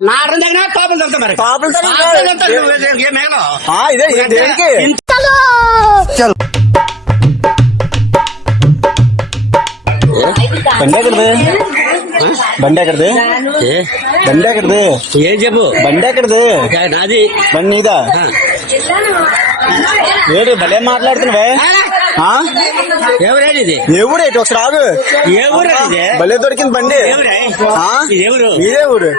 నాటం దగ్గర కాపులు తగ్గుతా మరి బండి ఎక్కడిది బండి ఎక్కడిది ఏం చెప్పు బండి ఎక్కడిది నాది బండి నీదా ఏడు భలే మాట్లాడుతున్నావే ఎవరేది ఇది ఏ ఊరేటి ఒకసారి ఆగు ఏ ఊరు ఇది భలే దొరికింది బండి ఎవరు మీదే ఊరు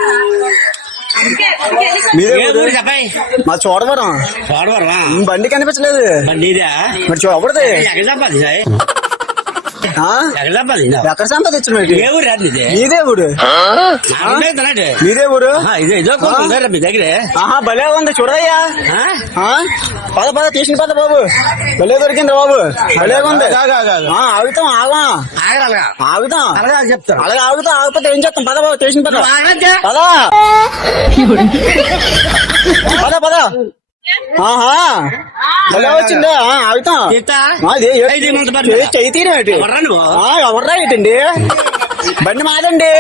మీదే ఊరు చెప్పాయి మా చూడవరం చూడవరమా బండి కనిపించలేదు బండి ఇదా మరి చూడబడది ఎక్కడ చెప్పాలి ఎక్కడ చెప్పాలి ఎక్కడ సంపాదించిన ఏ ఊరు రాదు ఇది మీదే ఊరు మీదే ఊరు మీ దగ్గర భలే ఉంది చూడదయ్యా పద పద తీసిన పద బాబు భలే దొరికింది బాబు భలే ఉంది ఆగుతాం ఆగా ఆగుతాం చెప్తాను అలాగే ఆగుతాం ఆగిపోతే ఏం చేస్తాం పద బాబు తీసిన పద పద పద పద భలే వచ్చిందా ఆగుతాం చెయ్యి తీరేటి ఎవర్రా ఏంటండి బండి మాదండి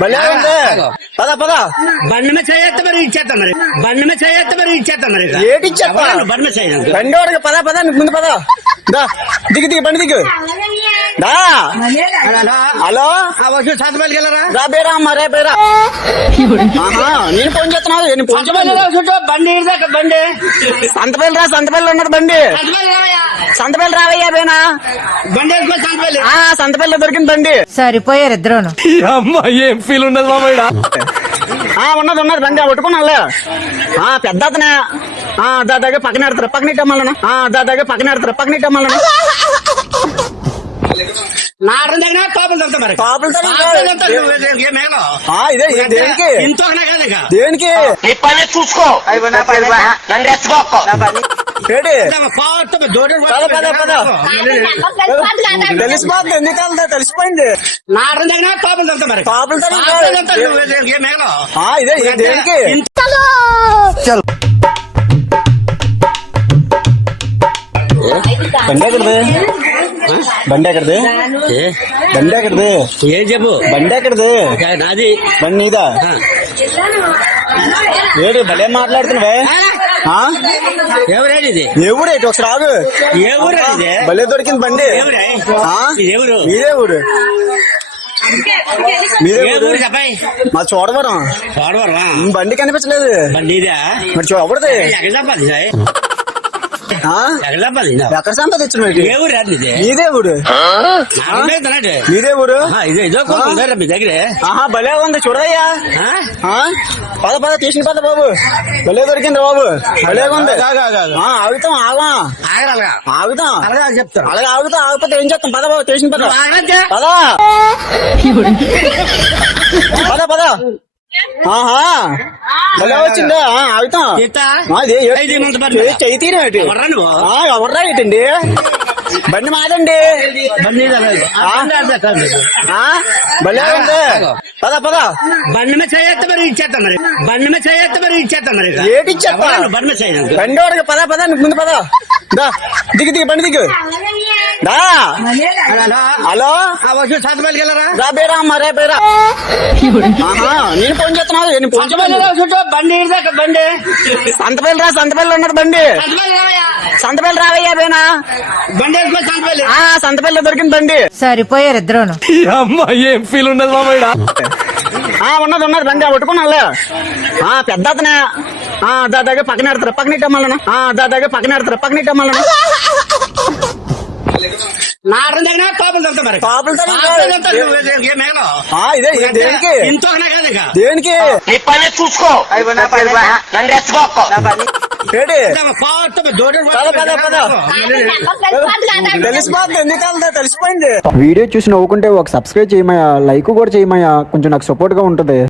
భలే ఉంది పద పద బండి మీద చేస్తే మరి ఇచ్చేస్తాం మరి బండి మీద చేస్తే మరి ఇచ్చేస్తాం మరి ఏటి ఇచ్చేస్తా బండి మీద చేయాలి బండి వాడికి పద పద ముందు పద దా దిగు దిగు బండి దిగు దా హలో సతపల్లికి వెళ్ళరా రా బేరా అమ్మ రే బేరా నేను ఫోన్ చేస్తున్నావు నేను ఫోన్ బండి బండి సంతపల్లి రా సంతపల్లి ఉన్నది బండి సంతపల్లి రావయ్యా బేనా బండి సంతపల్లి దొరికింది బండి సరిపోయారు ఇద్దరును ఏం ఫీల్ ఉండదు మామయ్య ఉన్నది ఉన్నది బండి పట్టుకున్నా పెద్ద అతనే దాదాగా పక్కన ఎడతారు పక్కన ఇట్టమ్మలను దాదాగా పక్కన ఎడతారు పక్కన ఇట్టమ్మలను నాటం దగ్గర కాపులు తగ్గుతా మరి దేనికి దేనికి చూసుకో తెలిసిపోతుంది ఎందుకు వెళ్తా తెలిసిపోయింది నాటం దగ్గర కాపులు తగ్గుతా మరి దేనికి బండి ఎక్కడిది బండి ఎక్కడిది బండి ఎక్కడిది ఏం చెప్పు బండి ఎక్కడిది నాది బండి నీదా ఏడు భలే మాట్లాడుతున్నావే ఎవరేది ఇది ఏ ఊరేటి ఒకసారి ఆగు ఏ ఊరు ఇది భలే దొరికింది బండి ఎవరు మీదే ఊరు మీదే ఊరు చెప్పాయి మా చూడవరం చూడవరమా బండి కనిపించలేదు బండి ఇదా మరి చూడబడది ఎక్కడ చెప్పాలి ఎక్కడ చెప్పాలి ఎక్కడ సంపాదించిన ఏ ఊరు రాదు ఇది మీదే ఊరు మీదే ఊరు మీ దగ్గర భలే ఉంది చూడదయ్యా పద పద తీసిన పద బాబు భలే దొరికింది బాబు భలే ఉంది ఆగుతాం ఆగా ఆగుతాం చెప్తాను అలాగే ఆగుతాం ఆగిపోతే ఏం చేస్తాం పద బాబు తీసిన పద పద పద పద భలే వచ్చిందా ఆగుతాం చెయ్యి తీరేటి ఎవర్రా ఏంటండి బండి మాదండి భలే ఉంది పద పద బండి మీద చేస్తే మరి ఇచ్చేస్తాం మరి బండి మీద చేస్తే మరి ఇచ్చేస్తాం మరి ఏటి ఇచ్చేస్తా బండి మీద చేయాలి బండి వాడికి పద పద ముందు పద దా దిగు దిగు బండి దిగు దా హలో సతపల్లికి వెళ్ళరా రా బేరా అమ్మ రే బేరా నేను ఫోన్ చేస్తున్నావు నేను ఫోన్ బండి బండి సంతపల్లి రా సంతపల్లి ఉన్నది బండి సంతపల్లి రావయ్యా బేనా బండి సంతపల్లి సంతపల్లి దొరికింది బండి సరిపోయారు ఇద్దరును ఏం ఫీల్ ఉండదు మామయ్య ఉన్నది ఉన్నది బండి పట్టుకున్నా పెద్ద అతనే దాదాగా పక్కన ఎడతారు పక్కన ఇట్టమ్మలను దాదాగా పక్కన ఎడతారు పక్కన ఇట్టమ్మలను నాటం దగ్గర కాపులు తగ్గుతా మరి దేనికి దేనికి చూసుకో తెలిసిపోతుంది ఎందుకు వెళ్తా తెలిసిపోయింది వీడియో చూసి నవ్వుకుంటే ఒక సబ్స్క్రైబ్ చేయమయ్యా లైక్ కూడా చేయమయ్యా కొంచెం నాకు సపోర్ట్ గా ఉంటది.